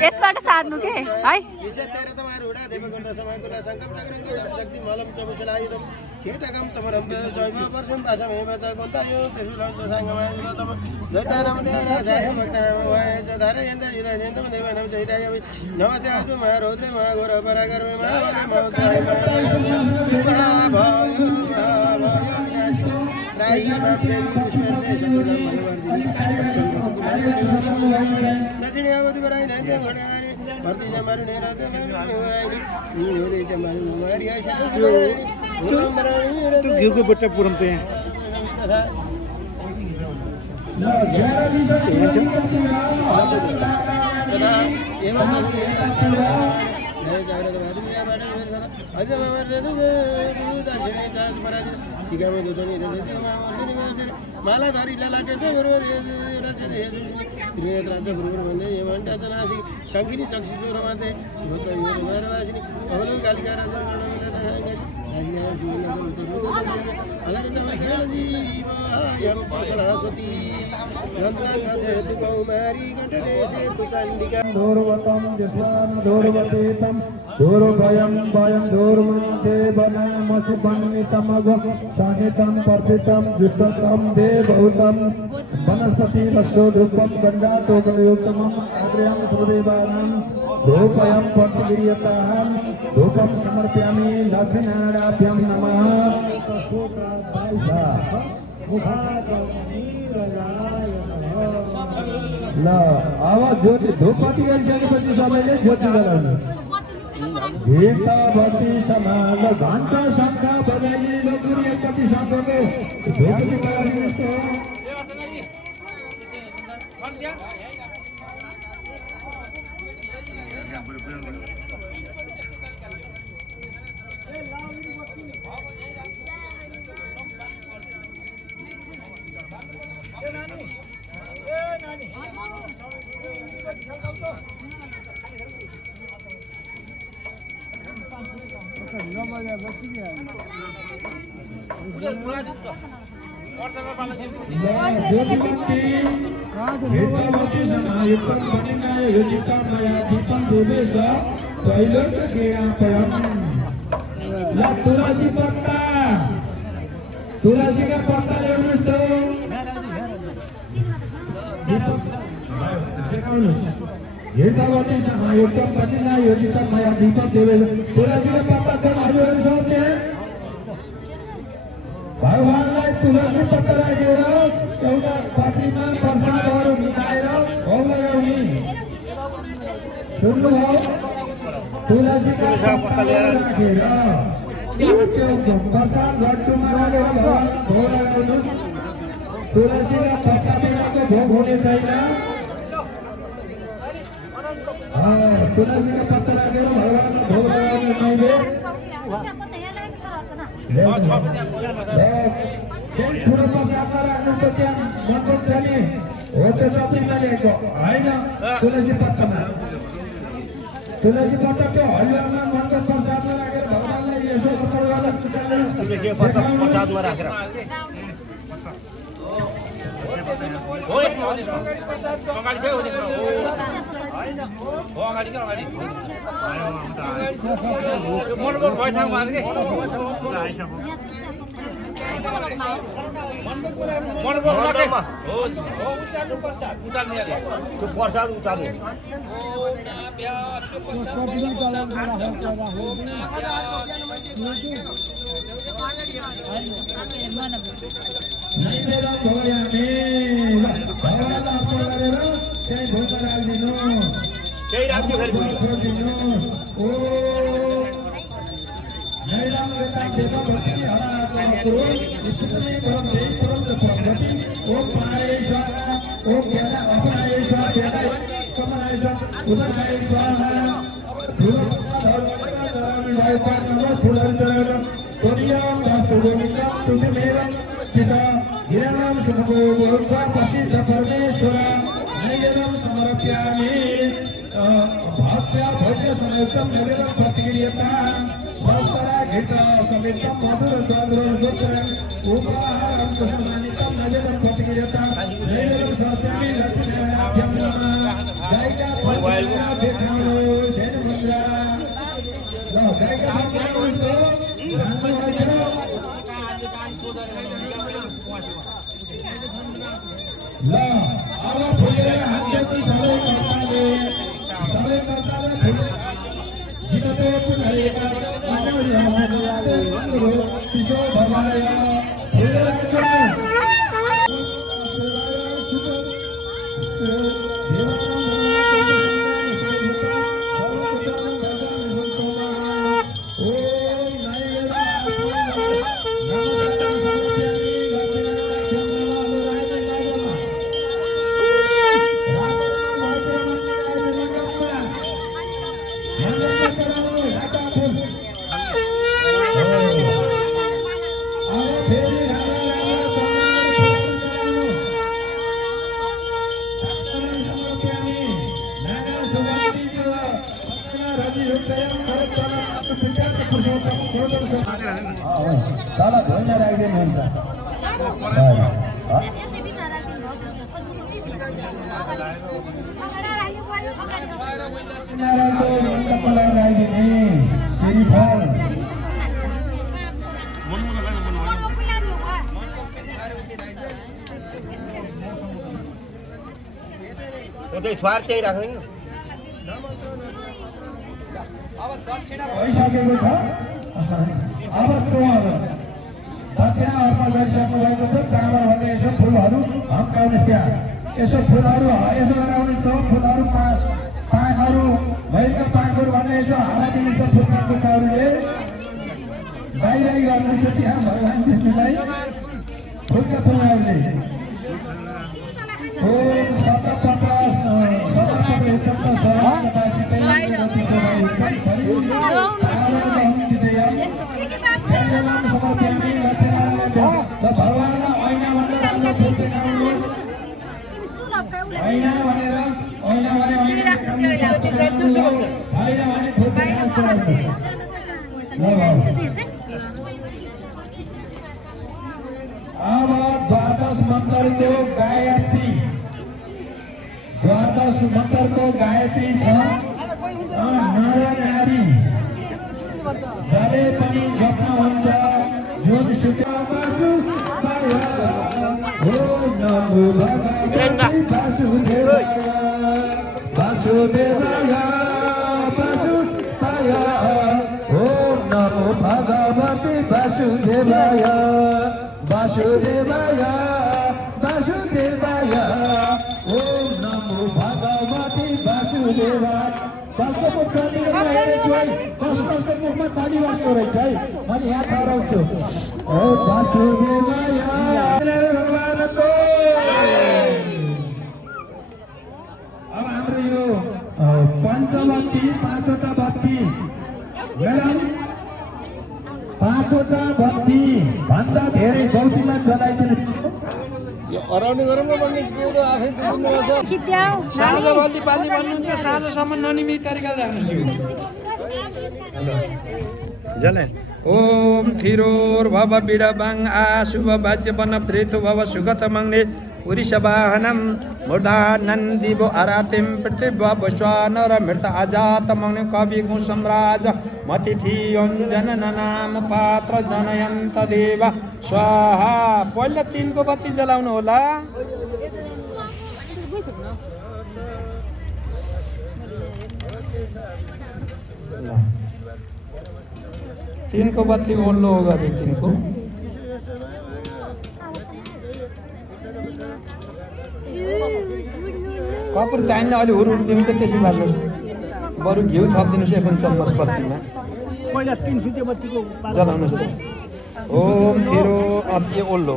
यसबाट सार्नु के है तो घी को बच्चा पुरमते हैं मालाधारी लालाटे Shankhini चक्षुषोरमाते शिवत्रयोरमारवासिनी अवलो Kalika Dorvatam Jisvan Dorvatetam Dorvayam Vayam Dormate Banayamasipanitamago Sahitam Partitam Justatam Devautam Vanaspati Rashodrupam Gandatogalayutamam Adriyam Sudevanam Dopayam Partigiriyataham Dopam Samarpyami Lakhanarabhyam Namaha ल अब ज्योति धूपबत्ती गरिसकेपछि सबैले ज्योति जलाउनु भेटबत्ती समाल घण्टा शङ्ख बजाइए लोकुरी कति शङ्खको ज्योति जलाउनु तुलसी पत्ता तुलसी का पत्ता ल्याउनुस् त हेर्दावतीसँग एकदम कठिना यो चित्तमया दीपक देवेश तुलसीको पत्ता चाहिँ हजुरहरू सक्ने भगवानलाई तुलसी पत्ता राखेर एउटा पात्रीमा प्रसादहरू मिलाएर भोग लगाउने सुन्नुभयो तुलसीका पत्ता राखेर त्यो प्रसाद घट्टुमा राखेर भोग लगाउनुहोस् तुलसीका पत्ता बिनाको भोग हुने छैन तुलसी का पत्ता राखेर भगवानलाई भोग लगाउने मैले ठुलो प्रसादमा राख्नु त त्यहाँ मनपर्छ नि हो त्यो जतिमा ल्याएको होइन तुलसी पत्तामा तुलसी पत्ताको हरियामा मनको प्रसादमा राखेर भगवानलाई यसो समर्पण गर्न तुलसी पत्ता प्रसादमा राखेर Hello. तल धोइला राखिदिनुहुन्छ स्वार चाहिँ राख्नु अब दक्षिणा भइसकेको छ अब चोहरू दक्षिणा अर्पण गरिसक्नु भएको छ चामल भने यसो फुलहरू हम्काउनुहोस् त्यहाँ यसो फुलहरू यसो गराउनुहोस् त फुलहरू पाखहरू भएका पाखहरू भने यसो हारा दिनुहोस् त फुलको चाउरले बाहिरै गर्नुहोस् त्यहाँ भगवान् विष्णुलाई फुलका फुलहरूले अब द्वादश मन्त्रको गायत्री द्वादश मन्त्रको गायत्री छ नर नारी जसले पनि जप्नुहुन्छ जुन सुकाबासु हो नमो भगवते वासुदेवाय वासुदेवाय वासुदेवाय हो नमो भगवते वासुदेवाय वासुदेवाय वासुदेवाय ओम नमो भगवते वासुदेवाय कसको चरणमा हेर्छु है कसको मुखमा पानी बस्दो रहेछ है मैले यहाँ ठहराउँछु ओ वासुदेवाय भगवानको अब हाम्रो यो पञ्चवती पाँचवटा बत्ती म्याडम पाँचवटा बत्ती भन्दा धेरै गौतीमा जलाइदिनु अराउने गरौँ न भन्ने त्यो आफै बुझ्नुपर्छ साँझ बल्ली पाल्ने भन्नुहुन्छ साँझसम्म ननियमित तरिकाले राख्नु ओम थिरोर्भव बिडबाङ आशुभ वाच्य वन प्रेतो भव सुगत मङ्गे पुरुषवाहनम मूर्धानन्दिवो अरातिम पृथिव्यव स्वानर मृत अजात मग्ने कवि कुसुमराज मतिथियोञ्जन नाम पात्र जनयन्त देव स्वाहा पहिला 3 को बत्ती जलाउनु होला तीन को बत्ती ओल्लो होगा 3 को कपुर चाहिने अलि हुरु दिनु त त्यसै बाल्नुहोस् बरु घिउ थपिदिनुहोस् एक चम्मच बत्तीमा पहिला 3 सुते बत्तीको जलाउनुहोस् त ओम थिरो अति ओल्लो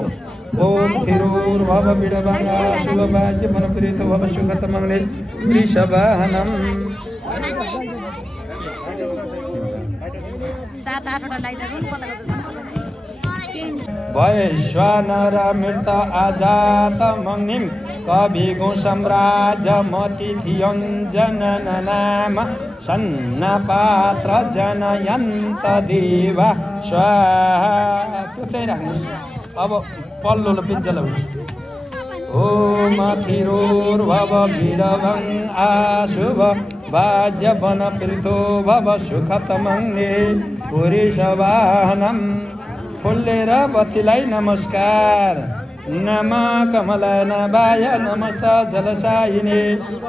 ओम थिरोर भव बिडबाङ्गा शुभवाच्य मनप्रेत भव सुगत मङ्गले वृषवाहनम 7-8 लाइदरुन वैश्वानर मृत अजात मग्निम कवि गुसम्राज मतिथियोञ्जन नाम सन्न पात्र जनयन्त देव स्वाहा त्यो चाहिँ राख्नुहोस् अब पल्लो पिञ्जलाउनुहोस् ओम थिरोर्भव बिडभङ आशुभ वाज्य वन प्रीतो भव सुखत मङ्गे पुरुषवाहनम फुल्लेर बत्तीलाई नमस्कार नम कमलनाभाय नमस्त जलसायिने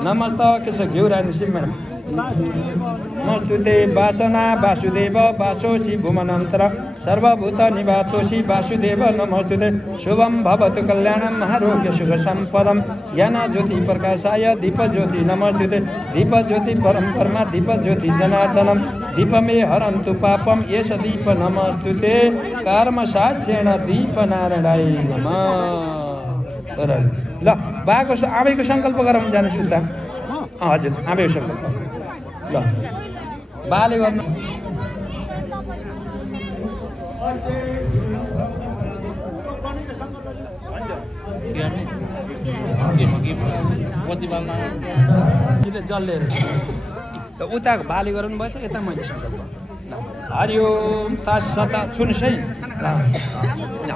नमस्त केशव घिउरानी सिंह नमस्तुते वासना वासुदेव वासोसि भुवनन्तर सर्वभूत निवासोसि वासुदेव नमस्तुते शुभम भवतु कल्याणम आरोग्य सुख सम्पदम ज्ञान ज्योति प्रकाशाय दीप ज्योति नमस्तुते दीप ज्योति परम परमा दीप ज्योति जनार्दनम दीपमे हरन्तु पापम एष दीप नमस्तुते कर्म साध्येन दीप नारायणाय नमः ल बाको आबैको संकल्प गरौँ जानुस् उता हजुर आबैको संकल्प ल बाले गर्नु जसले उता बाली गराउनु भएछ यता मैले संकल्प हरिओम तत्सत सुन्नुहोस् है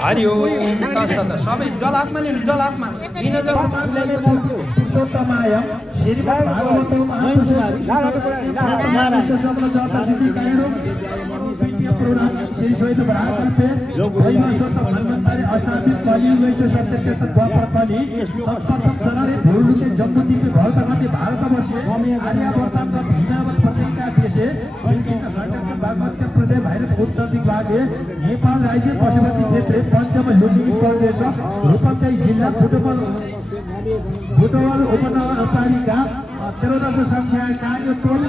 हरिओम तत्सत सबै जलात्मा लिनु जलात्मा पुरुषोत्तमाय श्रीमद् भागवतं श्री श्वेत भराकल्पे वैवस्वत मन्वन्तरे अष्टादश कलियुगैश्च सत्यकेत द्वापर कलि तत्सतम जनरे भूलुके जम्बुद्वीपे भरतखण्डे भारतवर्षे आर्यावर्तान्त भिनावत पत्रिका देशे श्रीकृष्ण घटक भागवत प्रदेश भैरव उत्तर दिग्भागे नेपाल राज्य पशुपति क्षेत्र पञ्चम लुम्बिनी प्रदेश रूपन्देही जिल्ला बुटवल उपनगरपालिका 13 संख्याका यो टोल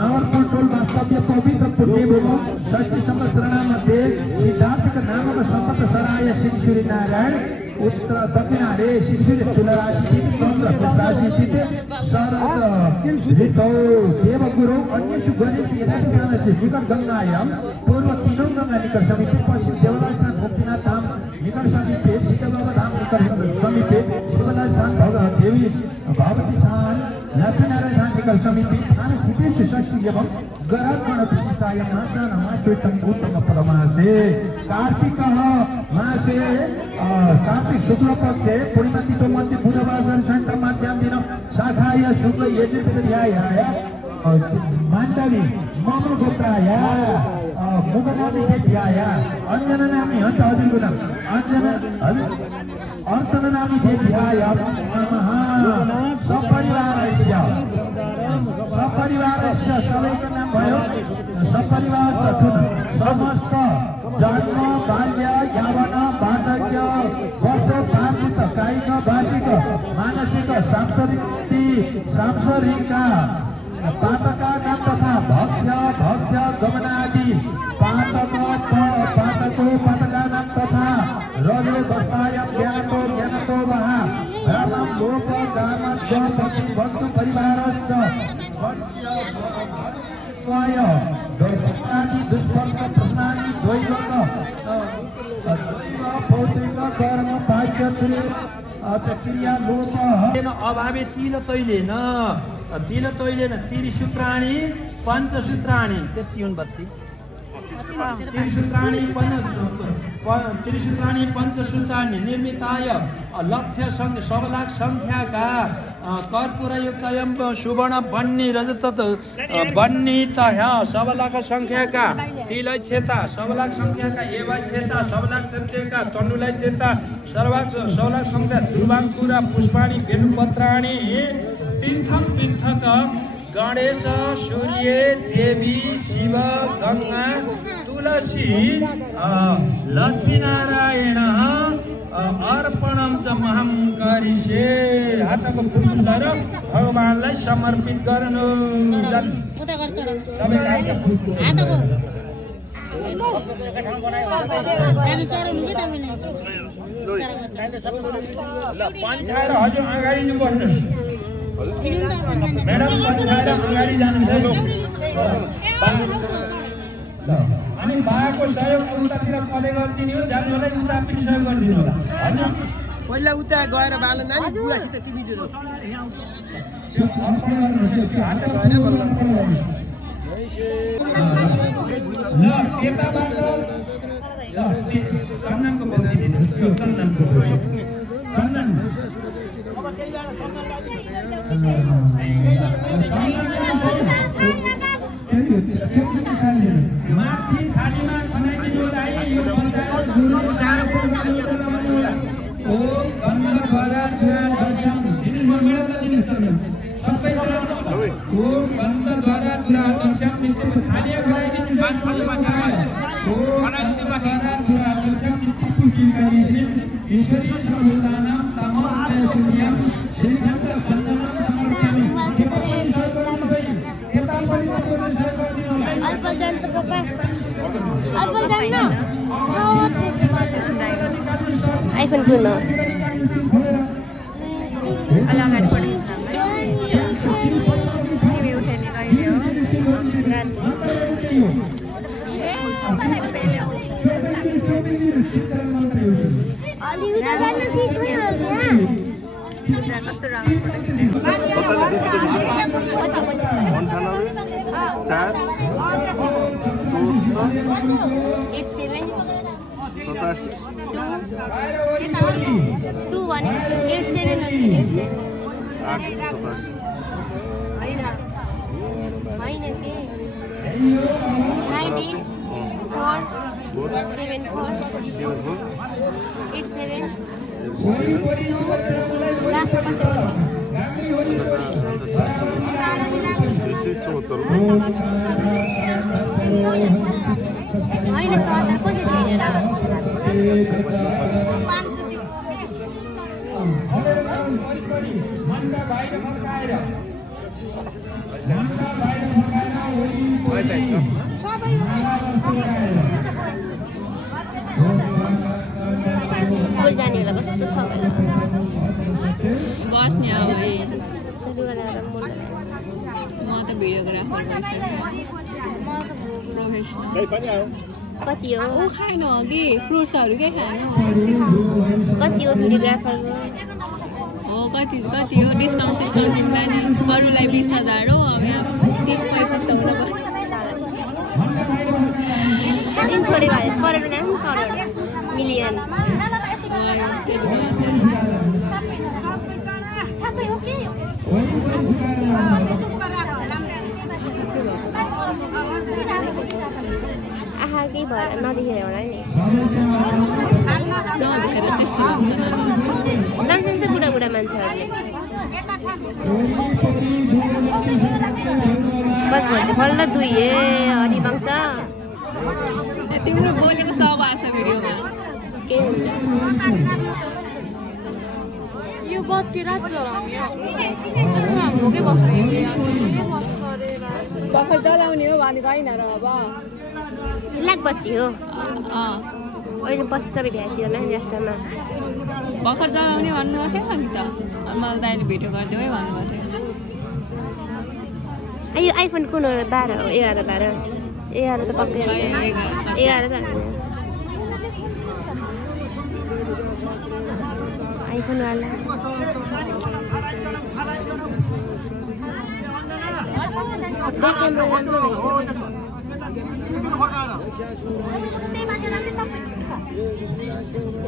नवरपुर टोल वास्तव्य पवित्र पुण्य भूमि 60 संवत्सरामध्ये सिद्धार्थक नामक संपत सराय श्री सूर्यनारायण उत्तर दक्षिणारे श्री तुलराशि चन्द्र राशि शरद ऋतौ देवगुरु अन्येषु गणेश यथास्थानस्य निकट गङ्गायां पूर्व तीनों गङ्गा निकट समीपे पश्चिम देवराजस्थान मुक्तिनाथ धाम निकट समीपे सीताबाबा धाम निकट समीपे शिवराजस्थान देवी भगवती स्थान लक्ष्मीनारायण धाम निकट समीपे स्थान स्थितेश षष्ठी एवं गराकर्ण विशिष्टाय मासानां श्वेतं उत्तम परमासे कार्तिकः मासे कार्तिक शुक्ल पक्षे पूर्णिमा तिथो मध्ये बुधवार षष्ठ मध्याह्न दिन शाखाय शुक्ल यजुर्वेदध्याय माण्डवी मम गोत्राय मुगनामी देव्याय अंजननामी हन्त हजुरको नाम अर्चननामी देव्याय नमः सपरिवारस्य सबैको नाम भयो सपरिवार समस्त जन्म बाल्य यावन वार्धक्य वस्त्रोपार्जित कायिक भाषिक मानसिक सांसारिक पातका नाम तथा भक्ष्य गमनादि पातको पातका नाम तथा रजो बस्तायम ज्ञानको वहा रामं लोक गामं भक्ति भक्त परिवारश्च आदि दुष्फल प्रश्नानि द्वैवक पौत्रिक कर्म भाग्य क्रिया लोप अभावे तिल तैलेन त्रिसूत्राणि पञ्चसूत्राणि त्यति हुन् बत्ती त्रिसूत्राणि पञ्चसूत्राणि निर्मिताय लक्ष्य सबलाख संख्याका कर्पूरयुक्तयं सुवर्ण बन्नी रजत बन्नीतः सबलाख संख्याका तिलै छेता सबलाख संख्याका एवै छेता सबलाख संख्याका तनुलै छेता सबलाख संख्या ध्रुवाङ्कुरा पुष्पाणि बेलुपत्राणि पिन्थक गणेश सूर्य देवी शिव गंगा तुलसी लक्ष्मीनारायण अर्पणम च महं करिष्ये हातको फुल फुलाएर भगवानलाई समर्पित गर्नु पन्छाएर हजुर अगाडि नै बस्नुहोस् मैडम पन्छाएर अगाडि जानुहोस् अनि बाको सहयोग उतातिर कले गरिदिनु हो जानुलाई उता पनि सहयोग गरिदिनु होला हैन पहिला उता गएर बालो नानी बुवासित तिमी जुरो ल त्यताबाट चन्दनको बोल्दै दिनुहोस् यो चन्दनको चन्दन माथि थालीमा खनाइदिनुहोला है यो पञ्चायत ओ बन्द भरा दुरा दर्शन दिनुहोस् मेरो त दिनुहोस् चन्दन सबै ओ बन्द भरा दुरा दर्शन मिस्टर थाली खनाइदिनुहोस् माथि पल्लोमा ओ खनाइदिनु बाकी भरा दुरा दर्शन टिपु जिगाइदिनु ईश्वरी सर्वदानां तमोते शून्यं श्रीचन्द्र वन्दनं समर्पयामि के पनि सहयोग सही यता पनि सहयोग दिनु Alpha Jan to papa. Alpha Jan na. iPhone puno. Alangan padi. TV utheli rahilyo. Ali uta janna seat mein aa gaya. Kasto ramai photo khicne. बस्ने अब म त भिडियोग्राफर प्रोफेसनल कति हो ऊ खाएन अघि फ्रुट्सहरू के खाएन कति हो भिडियोग्राफरको हो कति कति हो डिस्काउन्ट तिमीलाई नि अरूलाई 20,000 हो अब यहाँ 30-35 त हुन पर्छ थोरै भयो करोड नाम करोड मिलियन सबै हो कि आहा केही भएर नदेखेर होला नि लाग्दैन त बुढा बुढा मान्छेहरूले बस भन्छ बल्ल 2 हे हरिवंश तिम्रो बोलेको सब आछ भिडियोमा के हुन्छ यो बत्ती रात जलाउने हो त्यसमा भोकै बस्ने भर्खर जलाउने हो भनेको होइन र अब ब्ल्याक बत्ती हो अहिले पछि सबै भ्यासी होला नि लास्टमा भर्खर जलाउने भन्नुभएको थियो नि त मलाई दाइले भिडियो गरिदियो है भन्नुभएको थियो यो आइफोन कुन हो 12 हो 11 त पक्कै 11 त आइफोन वाला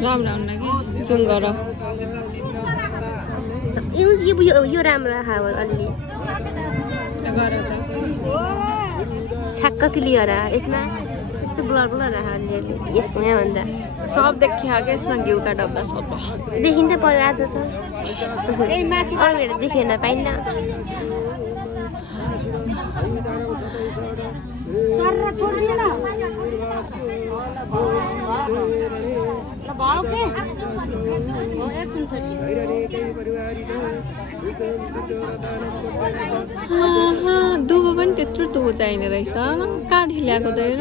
राम्रो हुन्न कि जुम गर यो राम्रो राखा अलि गर त छक्क क्लियर यसमा यस्तो ब्लर राखा अलिअलि यसमा भन्दा सब देखियो कि यसमा घिउका डब्बा सब देखिन्छ पर आज त अरू बेला देखेन पाइन्न दुबो पनि त्यत्रो दुबो चाहिने रहेछ कहाँदेखि ल्याएको त हेर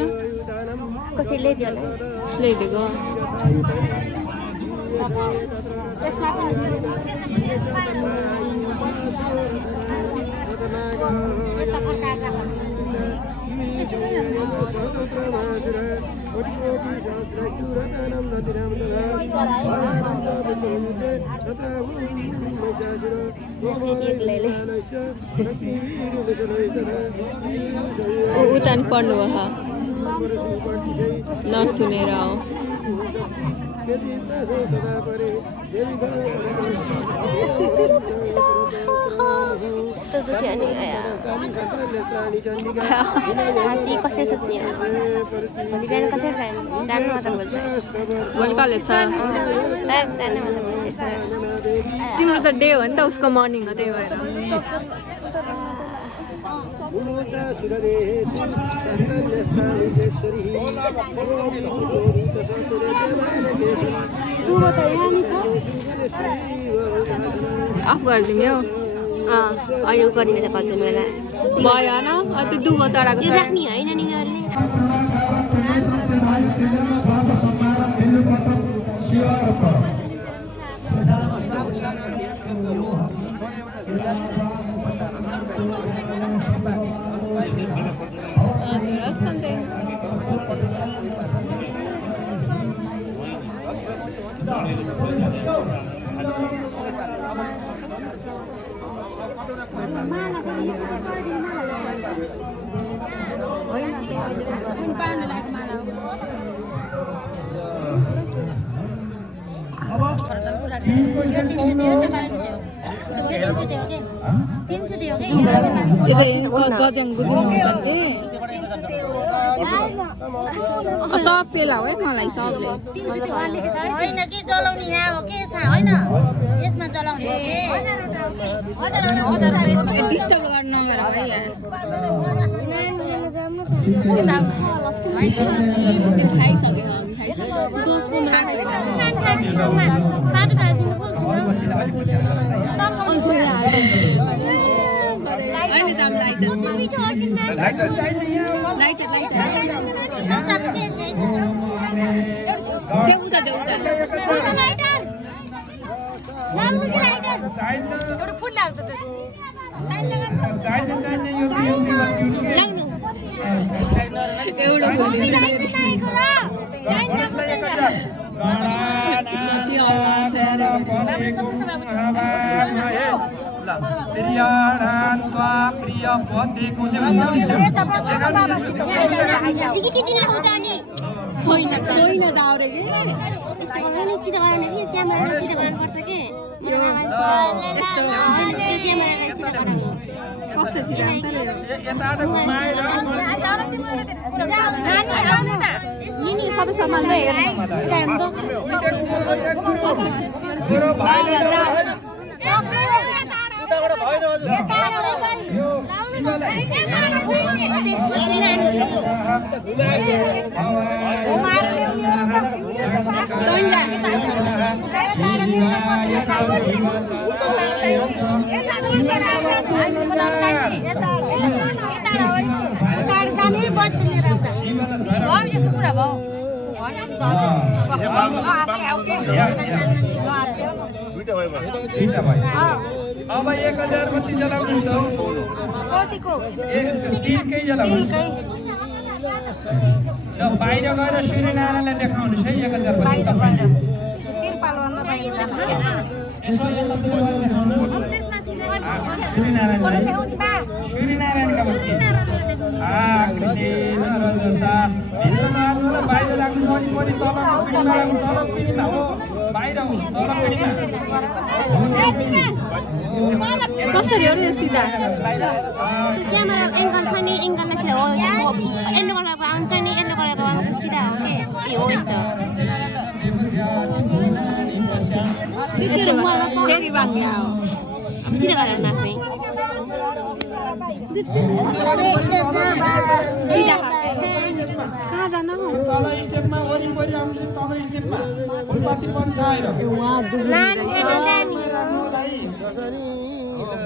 कसरी ल्याइदियो होला ल्याइदिएको उता नि पढ्नु भयो नसुनेर हो यस्तो दुख्यो नि राति कसरी सुत्ने हो भोलि बिहान कसरी जानु त भोलि कलेज छ तिम्रो त डे हो नि त उसको मर्निङ हो त्यही भएर अफ गरिदिने हौ अहिले गर्ने त गर्दैन होला भयो होइन त्यो दुगो चढाएको छ राख्ने होइन नि सब पेला हो है मलाई सबले होइन कि जलाउने यहाँ हो कि होइन यसमा जलाउने डिस्टर्ब गर्न नगर है यार अब 1000 बत्ती जलाउने त कतिको 3 कै जलाउने ल बाहिर गएर सूर्यनारायणलाई देखाउनुस् है 1000 बत्ती तपाईले तिरपाल भन्दा बाहिर यसो यता देखाउनु सूर्यनारायणका बत्ती आकृति नरजसा भित्र नआउनुला बाहिर लाग्नु पनि तल पिँढीमा लाग्नु तल पिँढीमा हो बाहिर हो तल पिँढीमा कसरी हो र सिधा त्यो क्यामेरा एङ्गल छ नि एङ्गलले चाहिँ हो एन्ड गरेको आउँछ नि एन्ड गरेको आउँछ सिधा हो के यो हो यस्तो फेरि बाँकी आओ सिधा गरेर नाच्ने कहाँ जान हो तल स्टेपमा वरिपरि आउँछ तल स्टेपमा फुलपाती पञ्चाएर वहाँ नान खान जाने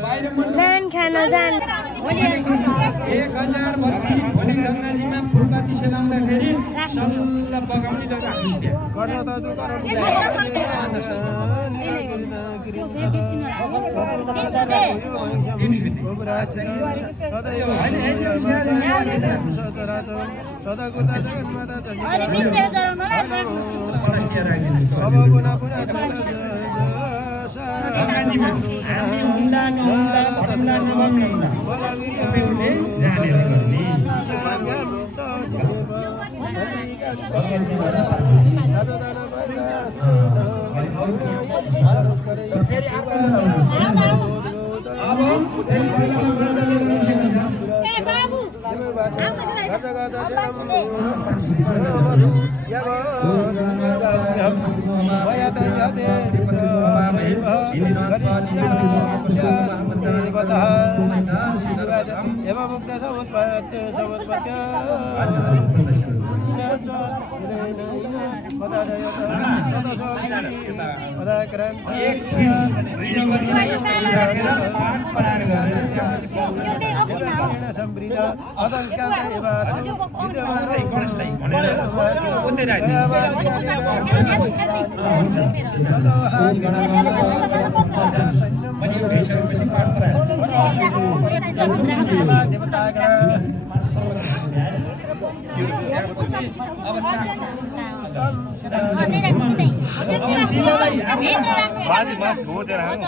बाहिर नान खान जाने 1000 बत्ती भोलि गङ्गाजीमा फुलपाती सेलाउँदाखेरि सल्ल बगाउने त राख्नु गर्न त जो गर्न अब माथि माथि होदेर हाल्नु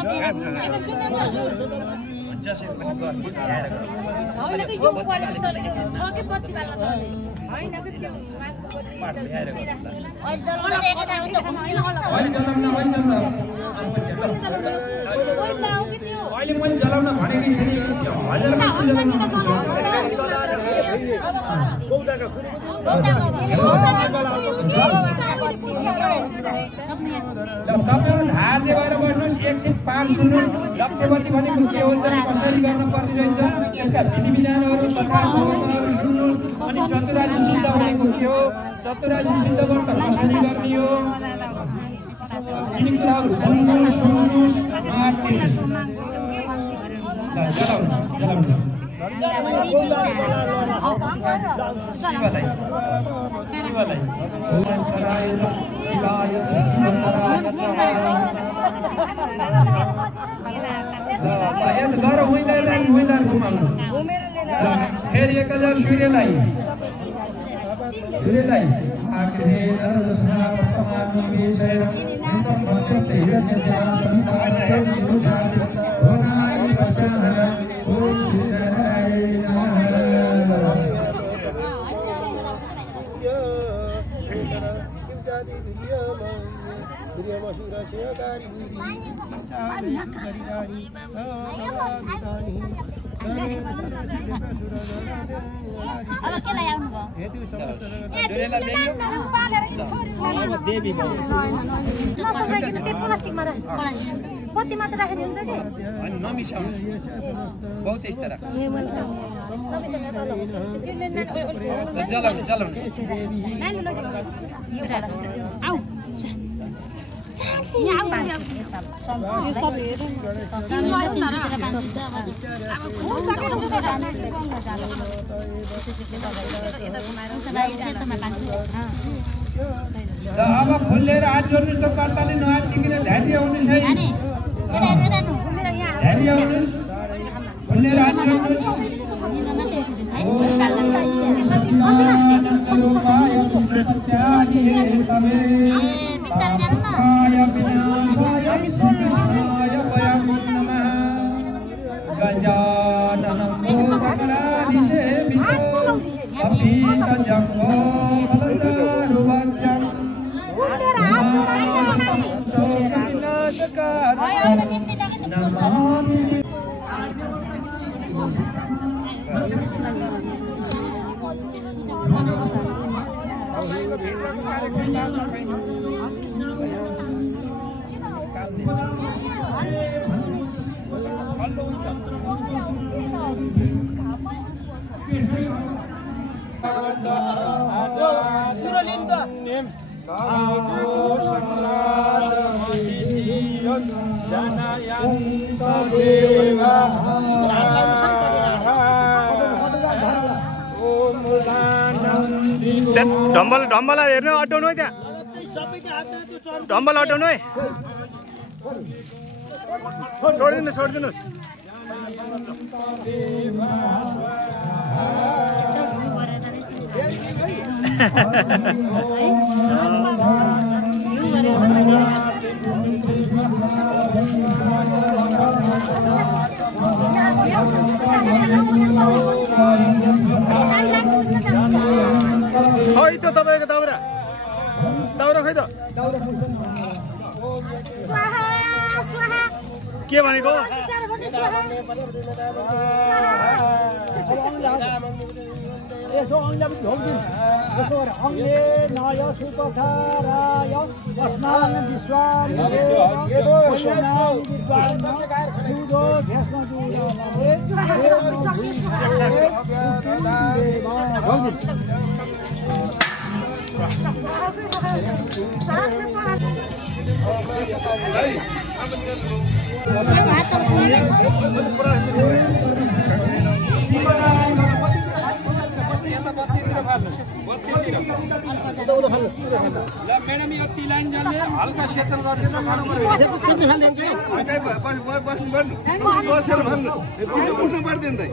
जसरी पनि गर्नु ल्याएर अहिले मैले जलाउन भनेकै छैन तपाईँहरू धार चाहिँ भएर बस्नुहोस् एकछिन पाठ सुन्नुहोस् लक्ष्यवती भनेको के हुन्छ कसरी गर्न पर्ने रहेछ त्यसका विधि विधानहरू तथा सुन्नुहोस् अनि चतुरासी सिद्ध भनेको के हो चतुरासी सिद्ध व्रत कसरी गर्ने हो यिनी कुराहरू सुन्नुहोस् सुन्नुहोस् फेरि 1000 सूर्यलाई देवी कति मात्र राखेर हुन्छ कि अनि नमिसाउनु बहुत यस्तो राख जलाउनु जलाउनु आऊ यहाँ आऊ अब फुल लिएर हात जोड्नुहोस् त कर्ताले नहातिकन ध्यान आउनुहोस् है ध्यान आउनुहोस् फुल लिएर हात जोड्नुहोस् गजाननं भूतगणाधीशेवितो अभीतजम्बो फलचारुवाक्यं नमामि डम्बल डम्बल हेर्नु अटाउनु है त्यहाँ डम्बल अटाउनु है छोडिदिनुहोस् छोडिदिनुहोस् खै त तपाईँको दाउरा दाउरा खै त के भनेको यसो अंगले पनि ढोक्दिन यसो अंगले नय सुपथाराय अस्नान विश्वानि देव ओशनानि विद्वान् सुदो ध्यास्न जुयो म्याडम यो तिलाइन जलले हल्का सेचन गरिदिनु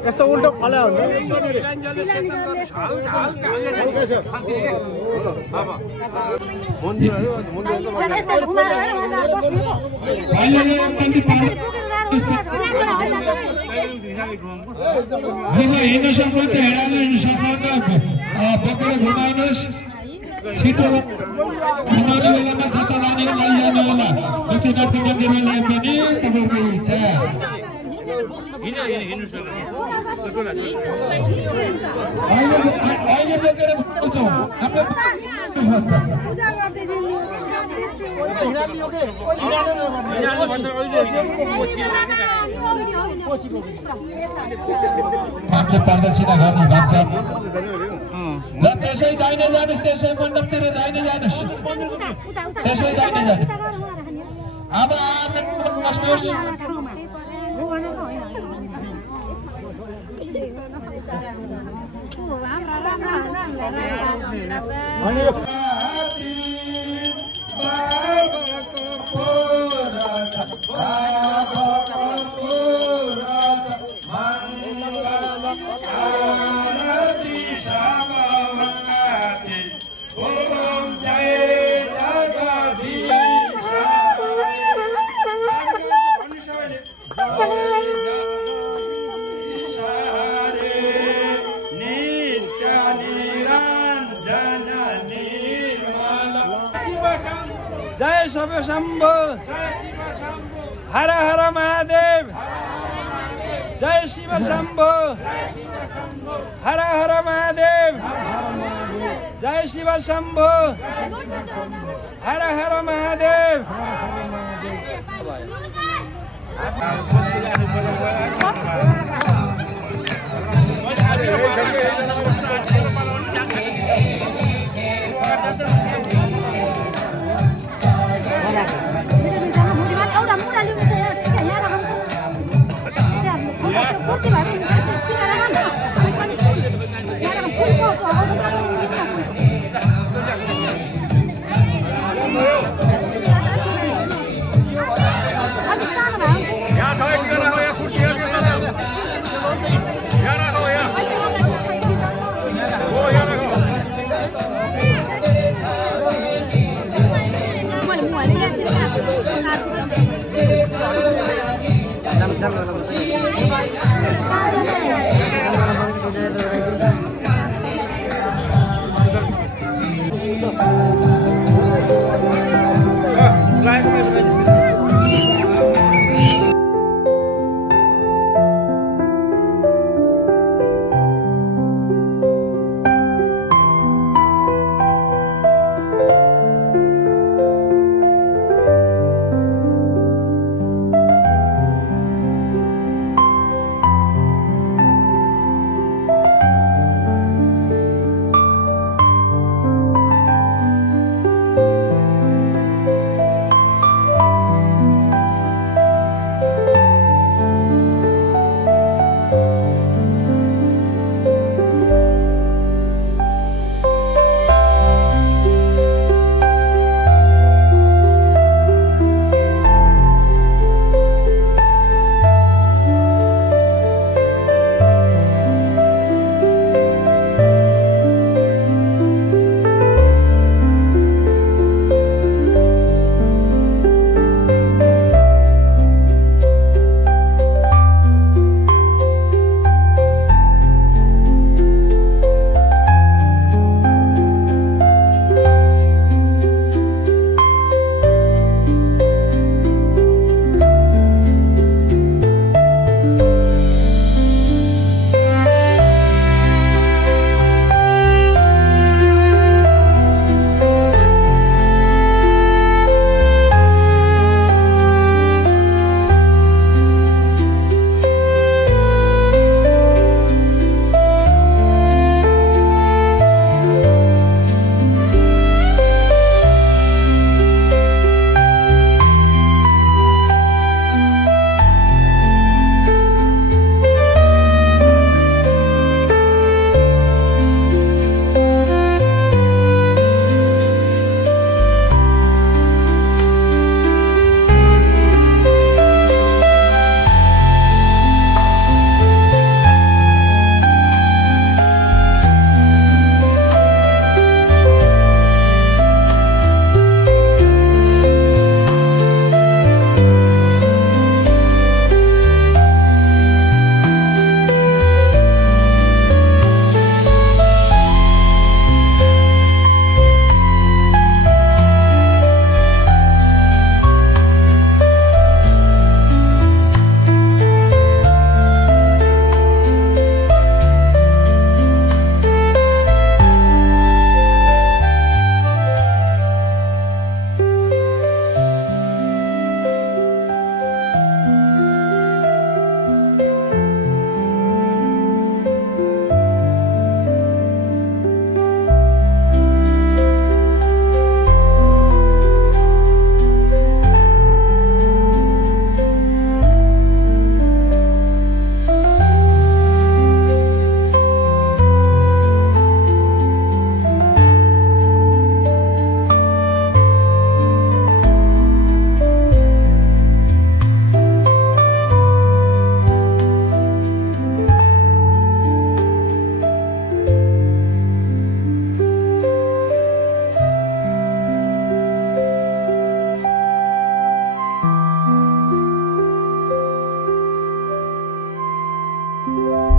यस्तो उल्टो फल्या हुन्छ तिलाइन जलले सेचन गर्नु हल्का हल्का हिँड्न सक्नुहुन्छ हेडाले हिँड्न सक्नुहुन्छ बोकेर घुमाउनुहोस् छिटो घुमाउने बेलामा जता लाने हो लैजानु होला जति मन्दिरमा ल्याए पनि तपाईँको इच्छा अहिले बोकेर घुमाउँछौँ हामीले प्रदक्षिणा गर्ने भन्छ ल त्यसै दाहिने जानुहोस् त्यसै मण्डपतिर दाहिने जानुहोस् त्यसै दाहिने जानुहोस् अब बस्नुहोस् जय शिव शंभो हर हर महादेव जय शिव शंभो हर हर महादेव जय शिव शंभो हर हर महादेव Thank you.